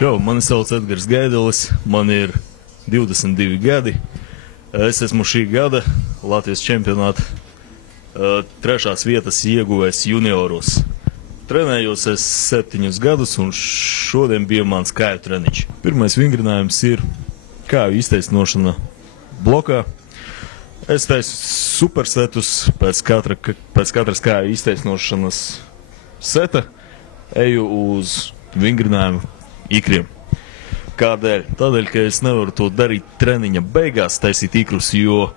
Čau, mani sauc Edgars Gaidelis, man ir 22 gadi. Es esmu šī gada Latvijas čempionāta trešās vietas ieguvējs junioros. Trenējos es 7 gadus, un šodien bija mans kāju treniņš. Pirmais vingrinājums ir kāju iztaisnošana blokā. Es taisu supersetus pēc katras kāju iztaisnošanas seta. Eju uz vingrinājumu ikriem. Kādēļ? Tādēļ, ka es nevaru to darīt treniņa beigās, taisīt ikrus, jo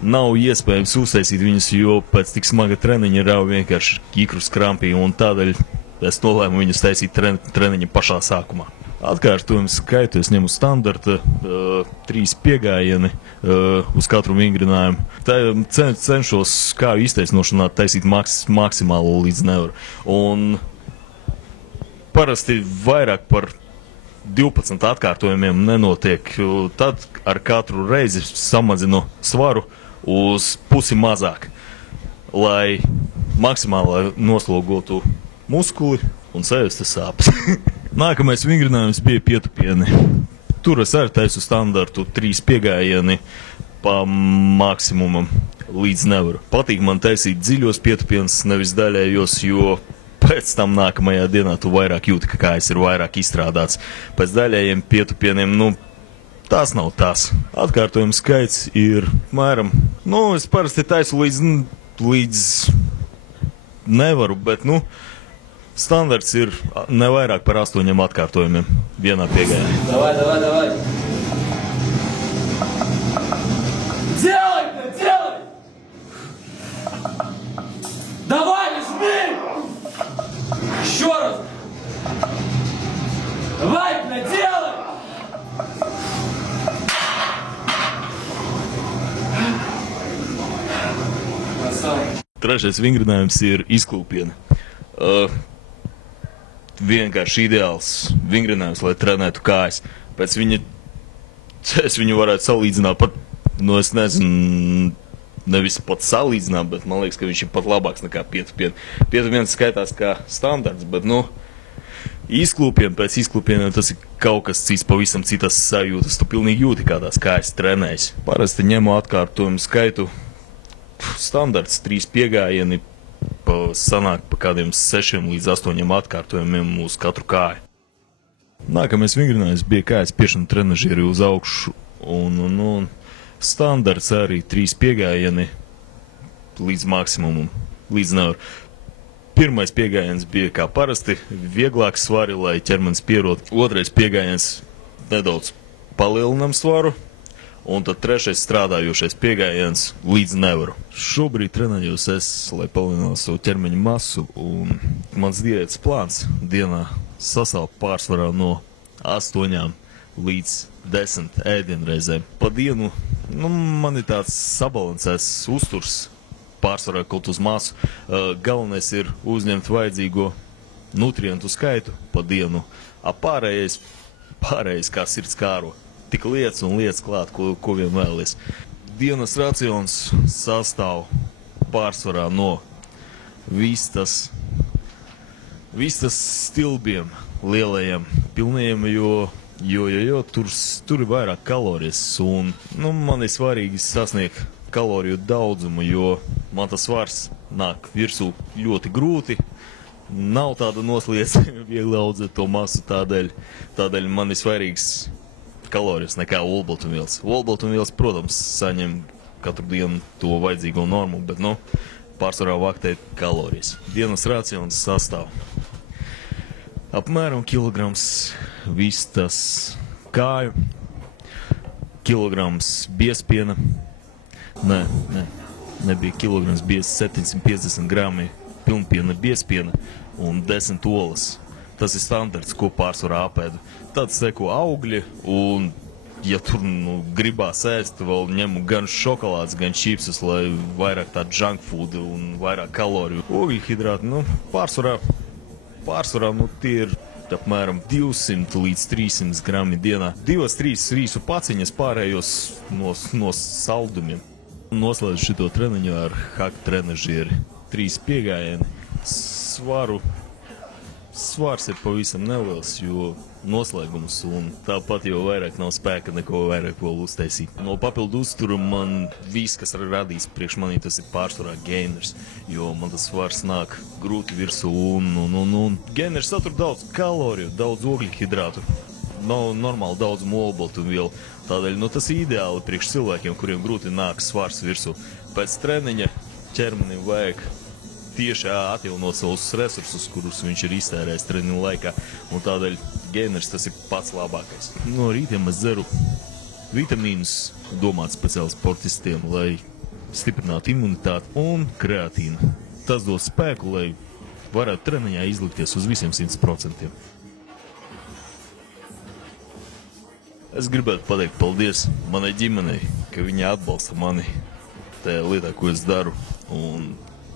nav iespējams uztaisīt viņus, jo pēc tik smaga treniņa rauj vienkārši ikrus krampī, un tādēļ es nolēmu viņus taisīt treniņa pašā sākumā. Atkārtojumu skaitu es ņemu standarta 3 piegājieni uz katru vingrinājumu. Cenšos kāju iztaisnošanā taisīt maksimāli līdz nevaru. Un parasti vairāk par 12 atkārtojumiem nenotiek. Tad ar katru reizi samazinu svaru uz pusi mazāk, lai maksimāli noslogotu muskuli un sajustu sāpes. Nākamais vingrinājums bija pietupieni. Tur es arī taisu standartu 3 piegājieni pa maksimumam līdz nevaru. Patīk man taisīt dziļos pietupienus, nevis daļējos, jo pēc tam nākamajā dienā tu vairāk jūti, ka kājas ir vairāk izstrādāts. Pēc daļējiem pietupieniem, tās nav tās. Atkārtojums skaits ir mēram, es parasti taisu līdz nevaru, bet, standarts ir ne vairāk par 8 atkārtojumiem vienā piegājā. Давай. Делай! Давай, жми! Еще раз! Давай, делай! Trešais vingrinājums ir izklūpiena. Vienkārši ideāls vingrinājums, lai trenētu kājas. Pēc viņa es viņu varētu salīdzināt pat, es nezinu, nevis pat salīdzināt, bet man liekas, ka viņš ir pat labāks nekā pietupieni. Pietupiens skaitās kā standarts, bet, izklūpiena pēc izklūpieniem tas ir kaut kas cits, pavisam citas sajūtas. Tu pilnīgi jūti, kā tās kājas trenējas. Parasti ņemu atkārtojumu skaitu standarts 3 piegājieni, sanāk pa kādiem 6 līdz 8 atkārtojumiem uz katru kāju. Nākamais vingrinājums bija kājas piešana trenažieri uz augšu, un standarts arī 3 piegājieni līdz maksimumam, līdz nevaru. Pirmais piegājiens bija kā parasti, vieglāk svari, lai ķermenis pierod. Otrais piegājiens nedaudz palielinam svaru, un tad trešais strādājošais piegājiens līdz nevaru. Šobrīd trenējos es, lai palielinātu savu ķermeņa masu, un mans diētas plāns dienā sastāv pārsvarā no 8 līdz 10 ēdienreizēm. Pa dienu, man ir tāds sabalansēts uzturs, pārsvarā kaut uz masu. Galvenais ir uzņemt vajadzīgo nutrientu skaitu pa dienu, pārējais kā sirds kāro. Tik lietas un lietas klāt, ko vien vēlies. Dienas racions sastāv pārsvarā no vistas stilbiem, lielajiem, pilniem, jo tur ir vairāk kalorijas, un man ir svarīgi sasniegt kaloriju daudzumu, jo man tas svars nāk virsū ļoti grūti. Nav tāda nosliece, viegli audzēt to masu, tādēļ man ir svarīgs kalorijas nekā olbaltumvielas. Olbaltumvielas, protams, saņem katru dienu to vajadzīgo normu, bet, pārsvarā vaktēt kalorijas. Dienas racions sastāv apmēram kilograms vistas kāju, kilograms biespiena, nebija kilograms bies, 750 grami pilnpiena biespiena un 10 olas. Tas ir standarts, ko pārsvarā apēdu. Tad seko augļi, un, ja tur gribās ēst, vēl ņemu gan šokolādes, gan čipsus, lai vairāk tādu junk food un vairāk kaloriju. Ogļhidrāti, pārsvarā tie ir apmēram 200 līdz 300 grami dienā. 2-3 rīsu paciņas, pārējos no saldumiem. Noslēdzu šito treniņu ar haka trenažieri. 3 piegājieni, svaru svars ir pavisam neliels, jo noslēgums un tāpat jau vairāk nav spēka neko vairāk vēl uztaisīt. No papildu uzturu man viss, kas radīs priekš manī, tas ir pārsvarā gainers, jo man tas svars nāk grūti virsū un gainers satur daudz kaloriju, daudz ogļhidrātu. Nav normāli daudz molbotu vielu, tādēļ tas ir ideāli priekš cilvēkiem, kuriem grūti nāk svars virsū. Pēc treniņa ķermenim vajag tieši atjaunot savus resursus, kurus viņš ir iztērējis treniņu laikā, un tādēļ gainers tas ir pats labākais. No rītiem es dzeru vitamīnus, domāt speciāli sportistiem, lai stiprinātu imunitāti, un kreatīnu. Tas dos spēku, lai varētu treniņā izlikties uz visiem 100%. Es gribētu pateikt paldies manai ģimenei, ka viņi atbalsta mani tajā lietā, ko es daru, un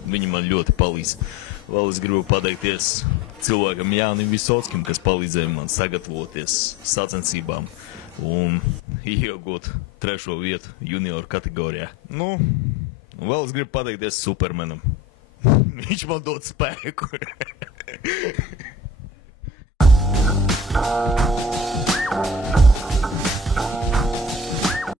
viņi man ļoti palīdz. Vēl es gribu pateikties cilvēkam Jānim Visockim, kas palīdzēja man sagatavoties sacensībām un iegūt 3. vietu junioru kategorijā. Vēl es gribu pateikties Supermanam. Viņš man dod spēku.